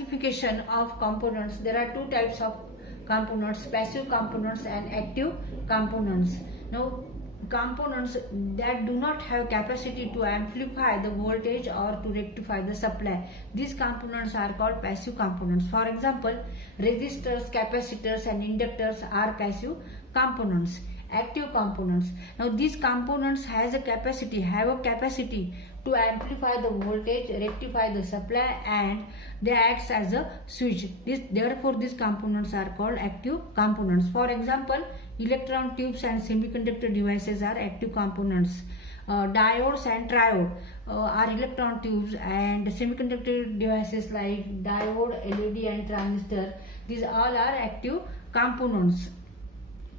Classification of components. There are two types of components: passive components and active components. Now, components that do not have capacity to amplify the voltage or to rectify the supply, these components are called passive components. For example, resistors, capacitors and inductors are passive components. Active components, now these components have a capacity to amplify the voltage, rectify the supply, and they act as a switch. Therefore these components are called active components. For example, electron tubes and semiconductor devices are active components. Diodes and triode are electron tubes, and semiconductor devices like diode, LED and transistor, these all are active components.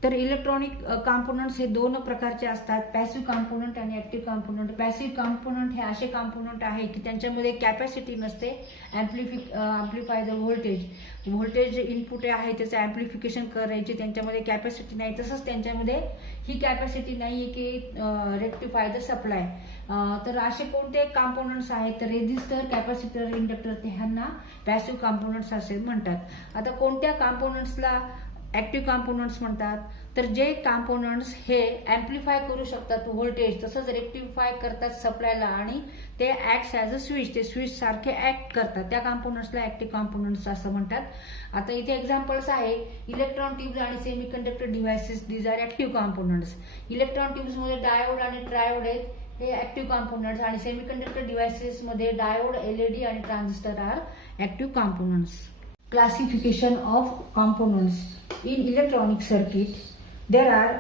तर electronic components हे दोन प्रकारचे असतात, passive component आणि active component. Passive component हे असे कंपोनेंट आहे की त्यांच्यामध्ये कॅपॅसिटी नसते अँप्लिफाय द व्होल्टेज इनपुट आहे त्याचं अँप्लिफिकेशन करायची, त्यांच्यामध्ये कॅपॅसिटी नाही. तसंच त्यांच्यामध्ये ही कॅपॅसिटी नाही आहे की रेक्टिफाय द सप्लाय. तर असे कोणते कंपोनेंट्स आहेत तर रेझिस्टर, कॅपॅसिटर, इंडक्टर, ह्यांना पॅसिव्ह कंपोनेंट्स असे म्हणतात. आता कोणत्या कंपोनेंट्सला ऍक्टिव्ह कंपोनेंट्स म्हणतात तर जे कंपोनेंट्स हे अँप्लिफाय करू शकतात व्होल्टेज, तसंच रेक्टिफाय करतात सप्लायला आणि ते ऍक्ट ॲज अ स्विच, ते स्विच सारखे ऍक्ट करतात, त्या कंपोनेंट्सला ऍक्टिव्ह कंपोनेंट्स असं म्हणतात. आता इथे एक्झाम्पल्स आहे इलेक्ट्रॉन ट्यूब्स आणि semiconductor devices, these are active components. Electron tubes मध्ये डायोड आणि ट्रायोड आहेत, हे ऍक्टिव्ह कंपोनेंट्स, आणि सेमीकंडक्टर डिव्हाइसेस मध्ये डायोड, LED आणि transistor are active components. Classification of components. In electronic circuit, there are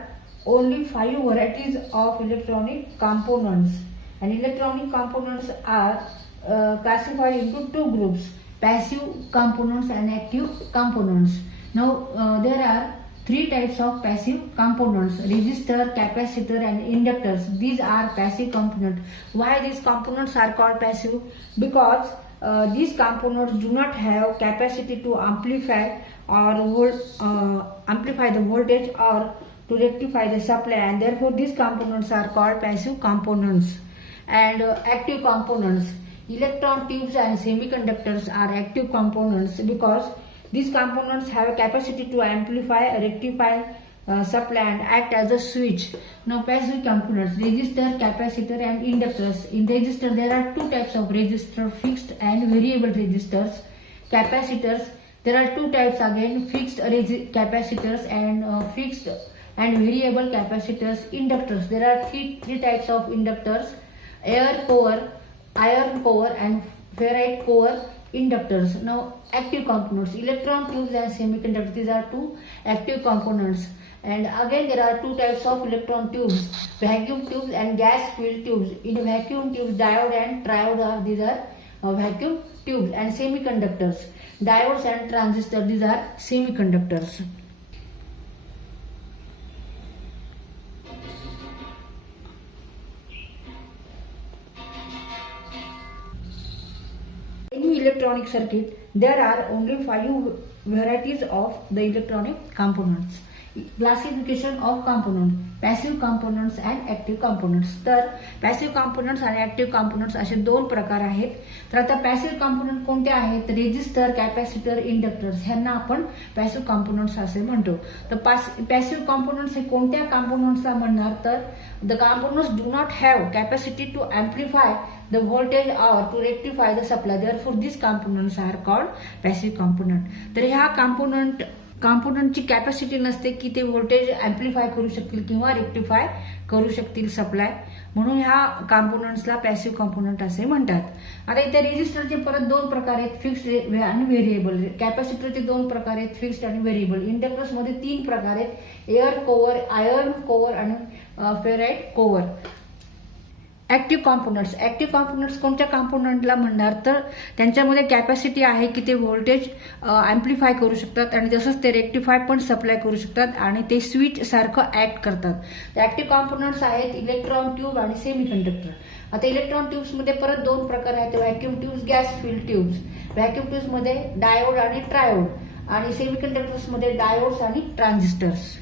only 5 varieties of electronic components, and electronic components are classified into two groups: passive components and active components. Now, there are three types of passive components: resistor, capacitor and inductors. These are passive components. Why these components are called passive? Because these components do not have capacity to amplify the voltage or to rectify the supply, and therefore these components are called passive components. And active components, electron tubes and semiconductors are active components because these components have a capacity to amplify, rectify supply and act as a switch. Now, passive components: resistor, capacitor and inductors. In resistor there are two types of resistor: fixed and variable resistors. Capacitors, there are two types again: fixed capacitors and fixed and variable capacitors. Inductors, there are three types of inductors: air core, iron core and ferrite core inductors. Now, active components: electron tubes and semiconductors, these are two active components. And again there are two types of electron tubes: vacuum tubes and gas filled tubes. In vacuum tubes, diode and triode are, these are vacuum tubes. And semiconductors, diodes and transistors, these are semiconductors. In electronic circuit, there are only 5 varieties of the electronic components. Classification of components: passive components and active components. तर passive components आणि active components असे दोन प्रकार आहेत. तर आता passive component कोणते आहेत? रेझिस्टर, कॅपॅसिटर, इंडक्टर्स, ह्यांना आपण पॅसिव्ह कंपोनेंट्स असे म्हणतो. तर पॅसिव्ह कंपोनेंट्स हे कोणत्या कंपोनेंट्सला म्हणणार तर the components do not have capacity to amplify the voltage or to rectify the supply, therefore these components are called passive component. तर ह्या कंपोनंटची कॅपॅसिटी नसते की ते व्होल्टेज अँप्लिफाय करू शकतील किंवा रेक्टिफाय करू शकतील सप्लाय, म्हणून ह्या कंपोनंट्सला पॅसिव्ह कंपोनंट असे म्हणतात. आता इथे रेझिस्टरचे परत दोन प्रकार आहेत: फिक्स्ड आणि व्हेरिएबल. कॅपॅसिटरचे दोन प्रकार आहेत: फिक्स्ड आणि व्हेरिएबल. इंडक्टर्स मध्ये 3 प्रकार आहेत: एअर कोअर, आयर्न कोअर आणि फेराइट कोअर. ऍक्टिव्ह कंपोनेंट्स कोणत्या कंपोनेंटला म्हणणार तर त्यांच्यामध्ये कॅपॅसिटी आहे की ते व्होल्टेज अँप्लिफाय करू शकतात आणि तसंच ते रेक्टिफाय पण सप्लाय करू शकतात आणि ते स्विच सारखं ऍक्ट करतात. ऍक्टिव्ह कंपोनेंट्स आहेत इलेक्ट्रॉन ट्यूब आणि सेमीकंडक्टर. आता इलेक्ट्रॉन ट्यूब्स मध्ये परत दोन प्रकार आहेत: vacuum tubes, gas field tubes. Vacuum tubes मध्ये डायोड आणि ट्रायोड, आणि सेमीकंडक्टर्स मध्ये डायोड्स आणि ट्रान्झिस्टर्स.